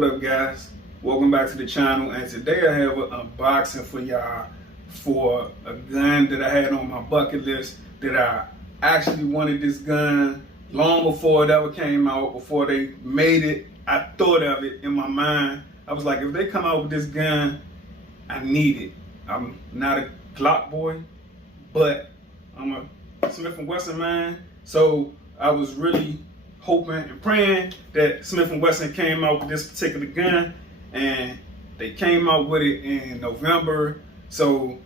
What up, guys? Welcome back to the channel, and today I have an unboxing for y'all for a gun that I had on my bucket list. That I actually wanted this gun long before it ever came out, before they made it. I thought of it in my mind. I was like, if they come out with this gun, I need it. I'm not a Glock boy, but I'm a Smith & Wesson man. So I was really hoping and praying that Smith & Wesson came out with this particular gun, and they came out with it in November. So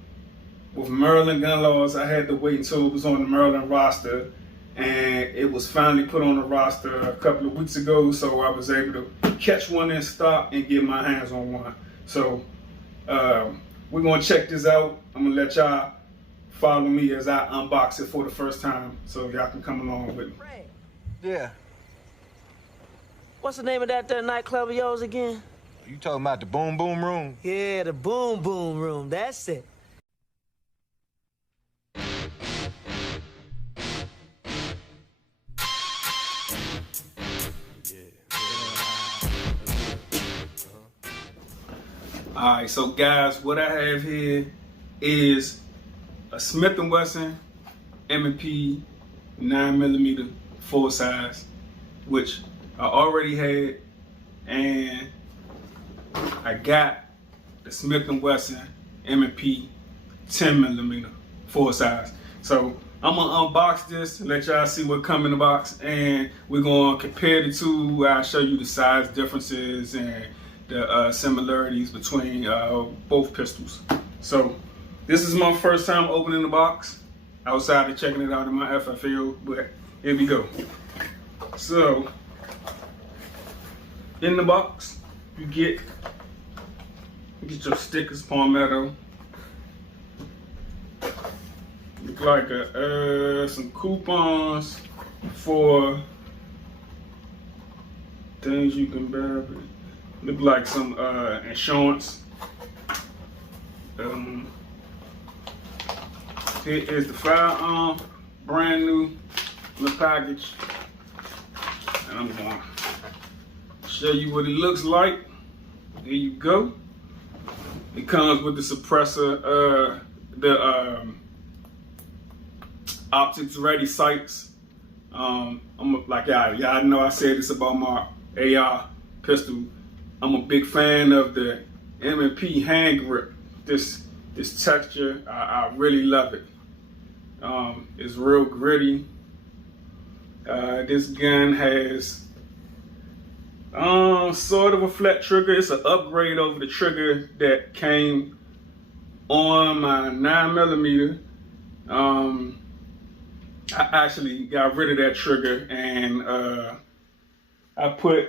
with Maryland gun laws, I had to wait until it was on the Maryland roster, and it was finally put on the roster a couple of weeks ago. So I was able to catch one in stock and get my hands on one. So we're gonna check this out. I'm gonna let y'all follow me as I unbox it for the first time, so y'all can come along with me. Yeah. What's the name of that nightclub of yours again? You talking about the Boom Boom Room? Yeah, the Boom Boom Room. That's it. Alright, so guys, what I have here is a Smith & Wesson M&P 9mm full size, which I already had, and I got the Smith & Wesson M&P 10mm full size. So I'm gonna unbox this and let y'all see what comes in the box, and we're gonna compare the two. I'll show you the size differences and the similarities between both pistols. So this is my first time opening the box outside of checking it out in my FFL, but here we go. So in the box you get your stickers, Palmetto. Look like some coupons for things you can buy. Look like some insurance. Here is the firearm, brand new in the package, and I'm going to show you what it looks like. There you go. It comes with the suppressor, the optics ready sights. I'm like y'all know I said this about my AR pistol. I'm a big fan of the M&P hand grip. This texture, I really love it. It's real gritty. This gun has sort of a flat trigger. It's an upgrade over the trigger that came on my 9mm. I actually got rid of that trigger, and I put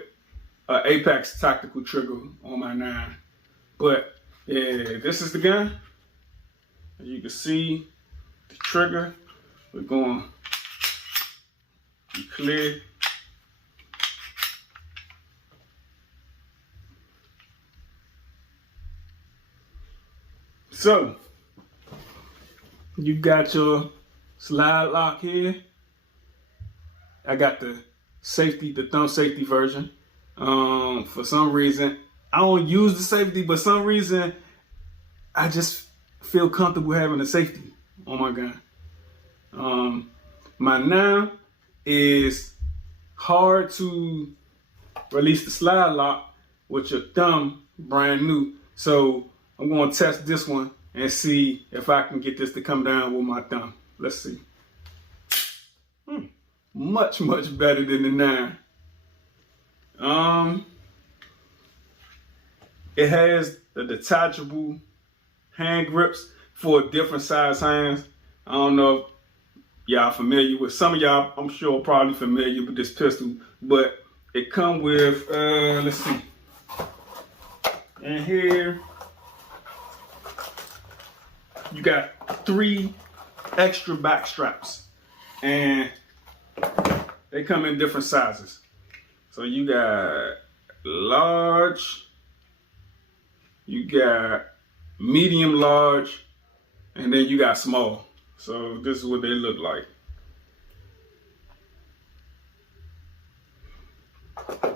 an Apex tactical trigger on my 9. But yeah, this is the gun. As you can see, the trigger, we're going to be clear. So you got your slide lock here. I got the thumb safety version. For some reason, I don't use the safety, but some reason I just feel comfortable having a safety on my gun. My 9 is hard to release the slide lock with your thumb, brand new. So I'm going to test this one and see if I can get this to come down with my thumb. Let's see. Much better than the 9. It has the detachable hand grips for different size hands. I don't know if y'all familiar with, some of y'all I'm sure probably familiar with this pistol, but it comes with, let's see. And here you got 3 extra back straps, and they come in different sizes. So you got large, you got medium large, and then you got small. So this is what they look like.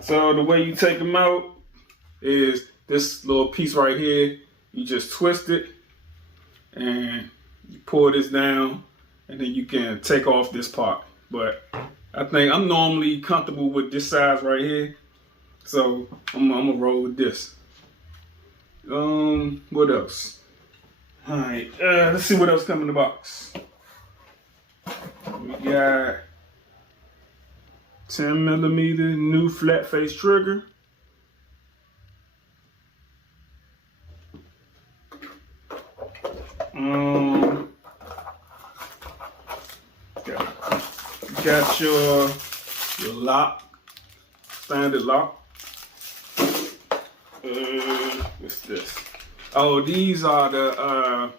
So the way you take them out, is this little piece right here. You just twist it and you pull this down, and then you can take off this part. But I think I'm normally comfortable with this size right here, so I'm gonna roll with this. What else? All right, let's see what else comes in the box. We got 10mm new flat face trigger. Got your lock, standard lock. What's this? Oh, these are the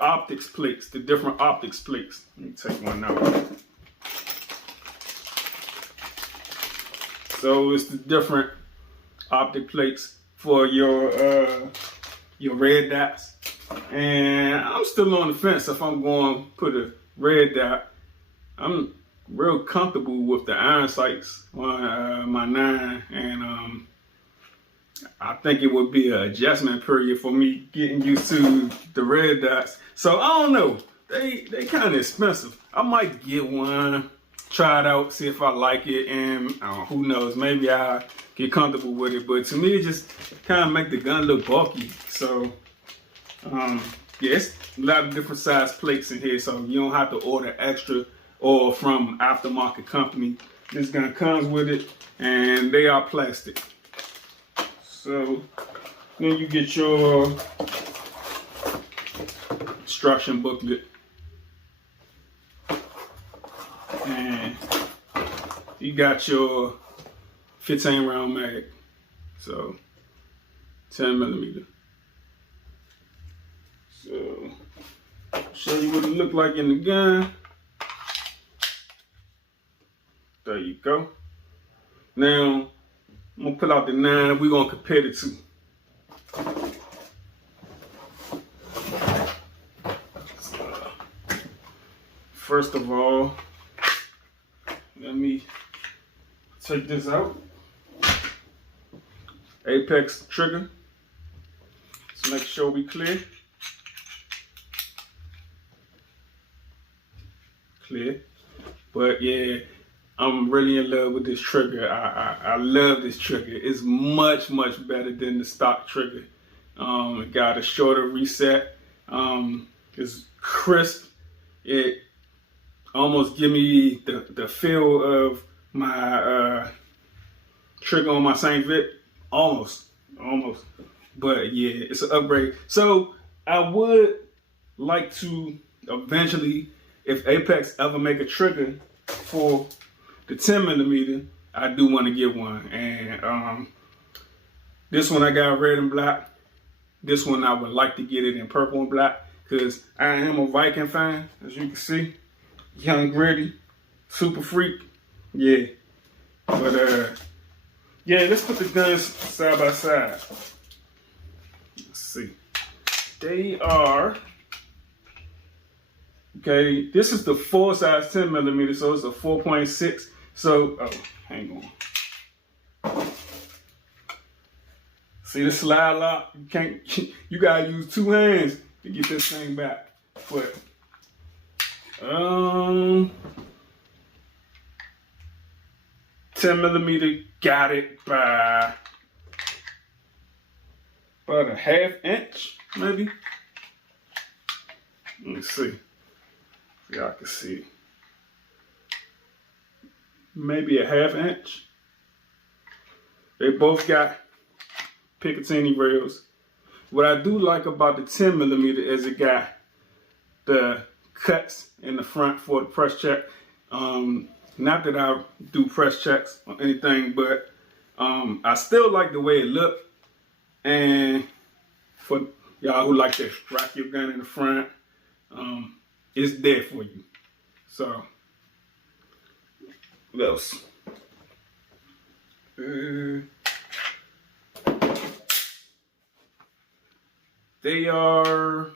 optics plates, the different optics plates. Let me take one out. So it's the different optic plates for your red dots. And I'm still on the fence if I'm going to put a red dot. I'm real comfortable with the iron sights on my 9, and I think it would be an adjustment period for me getting used to the red dots. So I don't know. They kind of expensive. I might get one, try it out, see if I like it, and who knows, maybe I'll get comfortable with it. But to me, it just kind of make the gun look bulky. So yeah, it's a lot of different size plates in here, so you don't have to order extra or from aftermarket company. This gun comes with it, and they are plastic. So then you get your instruction booklet, and you got your 15 round mag, so 10mm. So show you what it looked like in the gun. There you go. Now I'm gonna pull out the 9 and we're gonna compare the two. First of all, let me take this out. Apex trigger. Let's make sure we clear. Clear. But yeah, I'm really in love with this trigger. I love this trigger. It's much better than the stock trigger. It got a shorter reset. It's crisp. It almost give me the feel of my trigger on my St. Vic. Almost. But yeah, it's an upgrade. So I would like to eventually, if Apex ever make a trigger for the 10mm, I do want to get one. And this one I got red and black. This one I would like to get it in purple and black because I am a Viking fan, as you can see. Young, gritty, super freak. Yeah. But yeah, let's put the guns side by side. Let's see. They are, okay, this is the full size 10mm, so it's a 4.6. So, oh, hang on. See the slide lock? You can't, you gotta use 2 hands to get this thing back. But, 10mm got it by about a 1/2 inch, maybe. Let me see. If y'all can see. Maybe a 1/2 inch. They both got Picatinny rails. What I do like about the 10mm is it got the cuts in the front for the press check. Not that I do press checks or anything, but I still like the way it looked. And for y'all who like to rock your gun in the front, it's there for you. So, what else? They are,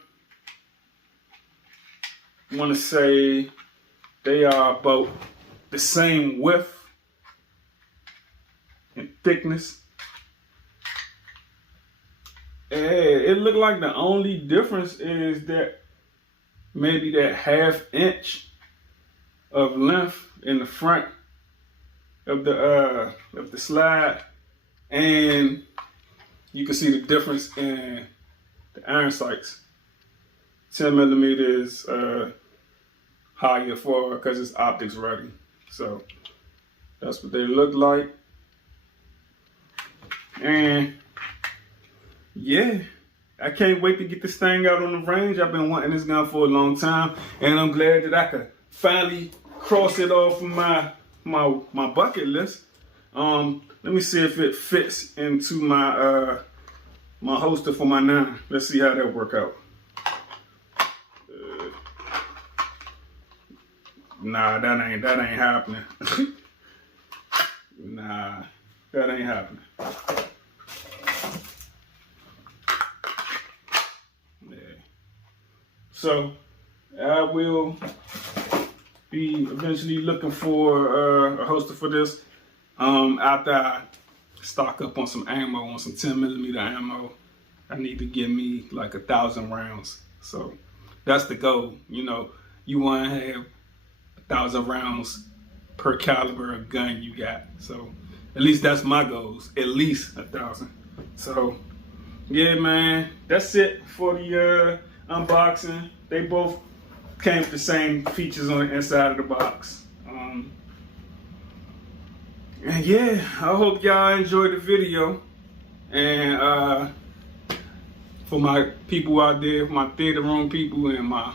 I want to say, they are about the same width and thickness. it looked like the only difference is that maybe that ½ inch of length in the front of the slide, and you can see the difference in the iron sights. 10 millimeters higher for because it's optics ready. So that's what they look like. And yeah, I can't wait to get this thing out on the range. I've been wanting this gun for a long time, and I'm glad that I could finally cross it off of my bucket list. Let me see if it fits into my my holster for my 9. Let's see how that work out. Nah, that ain't happening. Nah, that ain't happening. Yeah. So I will be eventually looking for a holster for this. After I stock up on some ammo, on some 10 millimeter ammo, I need to get me like 1,000 rounds. So that's the goal. You know, you want to have 1,000 rounds per caliber of gun you got. So at least that's my goals, at least 1,000. So yeah, man, that's it for the unboxing. They both came with the same features on the inside of the box. And yeah, I hope y'all enjoyed the video. And for my people out there, my theater room people and my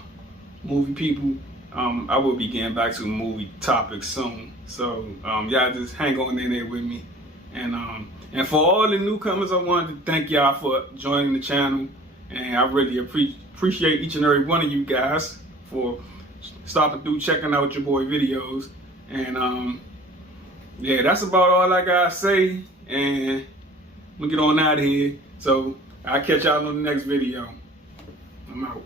movie people, I will be getting back to movie topics soon. So y'all just hang on in there with me. And for all the newcomers, I wanted to thank y'all for joining the channel. And I really appreciate each and every one of you guys for stopping through, checking out your boy videos. And yeah, that's about all I gotta say. And we'll get on out of here. So I'll catch y'all on the next video. I'm out.